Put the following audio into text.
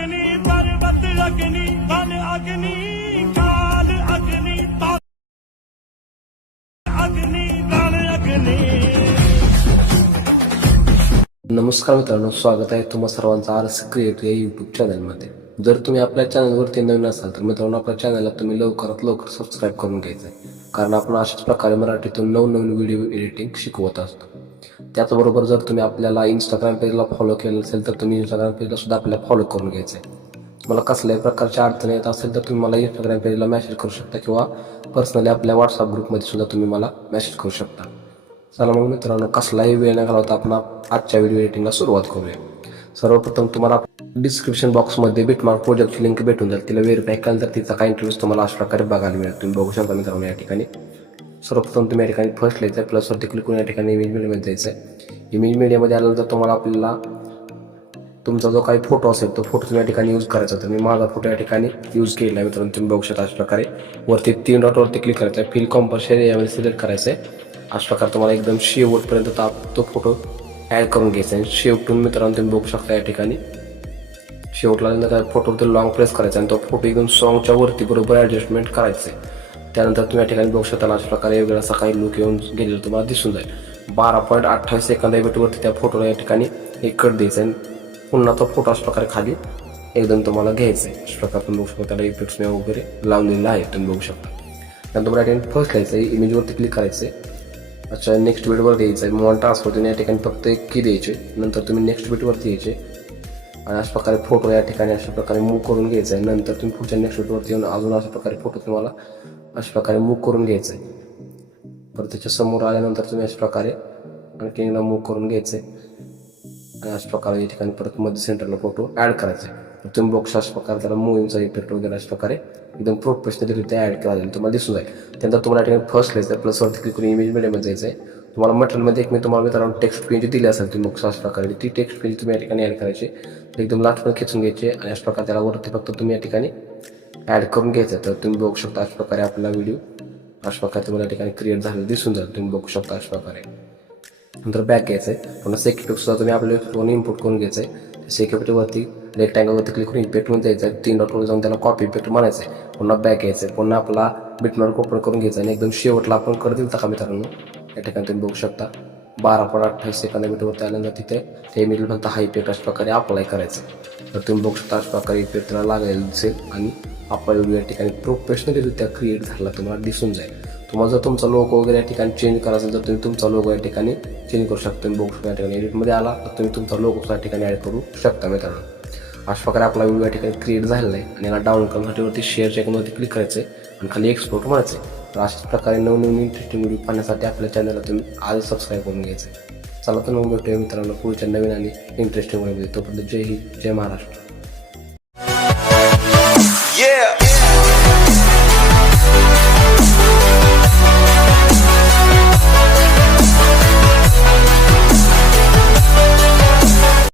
अग्नि पर्वत अग्नि वन अग्नि काल अग्नि अग्नि रण अग्नि। नमस्कार मित्रांनो, स्वागत आहे तुम्हा सर्वांचं आरस क्रिएट या यूट्यूब चॅनलमध्ये. जर तुम्ही आपल्या चॅनलवरती नवीन असाल तर मित्रांनो, आपल्या चॅनलला तुम्ही लवकरात लवकर सबस्क्राईब करून घ्यायचं आहे, कारण आपण अशाच प्रकारे मराठीतून नवनवीन व्हिडिओ एडिटिंग शिकवत असतो. त्याचबरोबर जर तुम्ही आपल्याला इंस्टाग्राम पेजला फॉलो केलं असेल तर तुम्ही इंस्टाग्राम पेजला सुद्धा आपल्याला फॉलो करून घ्यायचं आहे. मला कसल्याही प्रकारच्या अडचण येत असेल तर तुम्ही मला इंस्टाग्राम पेजला मेसेज करू शकता किंवा पर्सनली आपल्या व्हॉट्सअप ग्रुपमध्ये सुद्धा तुम्ही मला मेसेज करू शकता. चला मग मित्रांनो, कसलाही वेळ न घालवता आपण आजच्या व्हिडिओ एडिटिंगला सुरुवात करूया. सर्वप्रथम तुम्हाला डिस्क्रिप्शन बॉक्समध्ये बिटमार्क प्रोजेक्टची लिंक भेटून जाईल. तिला व्हेरीफाय केल्यानंतर तिचा काही इंटरव्ह्यूज तुम्हाला अशा प्रकारे बघायला मिळेल. तुम्ही बघू शकता मित्रांनो या ठिकाणी. सर्वप्रथम तुम्ही या ठिकाणी फर्स्ट लिहायचं आहे, प्लसवरती क्लिक करून या ठिकाणी इमेज मीडियामध्ये जायचं आहे. इमेज मीडियामध्ये आल्यानंतर तुम्हाला आपल्याला तुमचा जो काही फोटो असेल तो फोटो तुम्ही या ठिकाणी यूज करायचा. तर मी माझा फोटो या ठिकाणी यूज केला आहे मित्रांनो, तुम्ही बघू शकता अशा प्रकारे. वरती 3 डॉटवरती क्लिक करायचं आहे, फिल कंपल्सरी यामध्ये सिलेक्ट करायचं आहे. अशा प्रकारे तुम्हाला एकदम शेवटपर्यंत तो फोटो ॲड करून घ्यायचा आहे. शेवटून मित्रांनो तुम्ही बघू शकता या ठिकाणी शेवटला त्या फोटोवरती लॉंग प्रेस करायचा आणि तो फोटो एकदम सॉंगच्या वरती बरोबर ॲडजस्टमेंट करायचं आहे. त्यानंतर तुम्ही या ठिकाणी बघू शकता अशा प्रकारे वेगळा असा काही लुक येऊन गेलेला तुम्हाला दिसून जाईल. 12.28 सेकंदावरती त्या फोटोला या ठिकाणी एक कट द्यायचं आहे. पुन्हा तो फोटो अशा प्रकारे खाली एकदम तुम्हाला घ्यायचा आहे. अशा प्रकारे तुम्ही बघू शकता त्याला इफेक्ट्स वगैरे लावलेला आहे, तुम्ही बघू शकता. त्यानंतर तुम्हाला या ठिकाणी फर्स्ट लिहायचं आहे, इमेजवरती क्लिक करायचं आहे. अच्छा, नेक्स्ट बीटवर द्यायचं आहे. मोबाईल ट्रान्सफर तुम्ही या ठिकाणी फक्त एक की द्यायचे, नंतर तुम्ही नेक्स्ट बीटवरती यायचे आणि अशा प्रकारे फोटो या ठिकाणी अशा प्रकारे मूव्ह करून घ्यायचा आहे. नंतर तुम्ही पुढच्या नेक्स्ट बीटवरती येऊन अजून अशा प्रकारे फोटो तुम्हाला अशा प्रकारे मूव्ह करून घ्यायचा आहे. परत त्याच्या समोर आल्यानंतर तुम्ही अशा प्रकारे आणखी एकदा मूव्ह करून घ्यायचं आहे आणि अशा प्रकारे या ठिकाणी परत मध्ये सेंटरला फोटो ॲड करायचा आहे. तुम्ही बघू अशा प्रकारे त्याला मूव्हिंगचा इफेक्ट वगैरे अशा प्रकारे एकदम प्रोफेशनलरित्या ॲड केला जाईल, तुम्हाला दिसून जाईल. त्यानंतर तुम्हाला या ठिकाणी फर्स्ट लिहायचं आहे, प्लसवरती क्लिक करून इमेज मीडियामध्ये जायचं आहे. तुम्हाला मटेरियलमध्ये एक मी तुम्हाला मित्रांनो टेक्स्ट पेज दिली असेल, तुम्ही बघू अशा प्रकारे ती टेक्स्ट पेज तुम्ही या ठिकाणी ॲड करायची, एकदम लास्टमध्ये खेचून घ्यायचे आणि अशा प्रकारे त्याला वरती फक्त तुम्ही या ठिकाणी ॲड करून घ्यायचं. तर तुम्ही बघू शकता अशा प्रकारे आपला व्हिडिओ अशा प्रकारे तुम्हाला या ठिकाणी क्रिएट झालेला दिसून जाईल, तुम्ही बघू शकता अशा प्रकारे. नंतर बॅक घ्यायचं आहे, पुन्हा सेक इफेक्टसुद्धा तुम्ही आपल्या फोन इम्पोर्ट करून घ्यायचं आहे. सेक इफेक्टवरती रेक्टँगलवरती क्लिक करून इफेक्टमध्ये जायचं आहे, 3 डॉटवर जाऊन त्याला कॉपी इफेक्ट म्हणायचं आहे. पुन्हा बॅक घ्यायचं आहे, पुन्हा आपला बिटमार्क ओपन करून घ्यायचा आणि एकदम शेवटला आपण करतील का मित्रांनो या ठिकाणी तुम्ही बघू शकता 12.28 सेकंदावरती आल्यानंतर तिथे ते इमेजला फक्त हा इफेक्ट अशा प्रकारे अप्लाय करायचं. तर तुम्ही बघू शकता अशा प्रकारे इफेक्ट त्याला लागलेला दिसेल आणि आपला व्हिडिओ या ठिकाणी प्रोफेशनलीरित्या क्रिएट झाला तुम्हाला दिसून जाईल. तुम्हाला जर तुमचा लोगो वगैरे या ठिकाणी चेंज करायचा असेल तर तुम्ही तुमचा लोगो या ठिकाणी चेंज करू शकता. तुम्ही बघू शकता या ठिकाणी एडिटमध्ये आला तर तुम्ही तुमचा लोगो या ठिकाणी ॲड करू शकता मित्रांनो. अशा प्रकारे आपला व्हिडिओ या ठिकाणी क्रिएट झालेला आहे आणि याला डाउनलोड करण्यासाठी वरती शेअरच्या आयकॉनवरती क्लिक करायचं आहे आणि खाली एक्सपोर्ट म्हणायचं आहे. तर अशाच प्रकारे नवनवीन इंटरेस्टिंग व्हिडिओ पाहण्यासाठी आपल्या चॅनलला तुम्ही आधी सबस्क्राईब करून घ्यायचं आहे. चला तर मग भेटूया मित्रांनो पुढच्या नवीन आणि इंटरेस्टिंग व्हिडिओमध्ये. तोपर्यंत जय हिंद, जय महाराष्ट्र.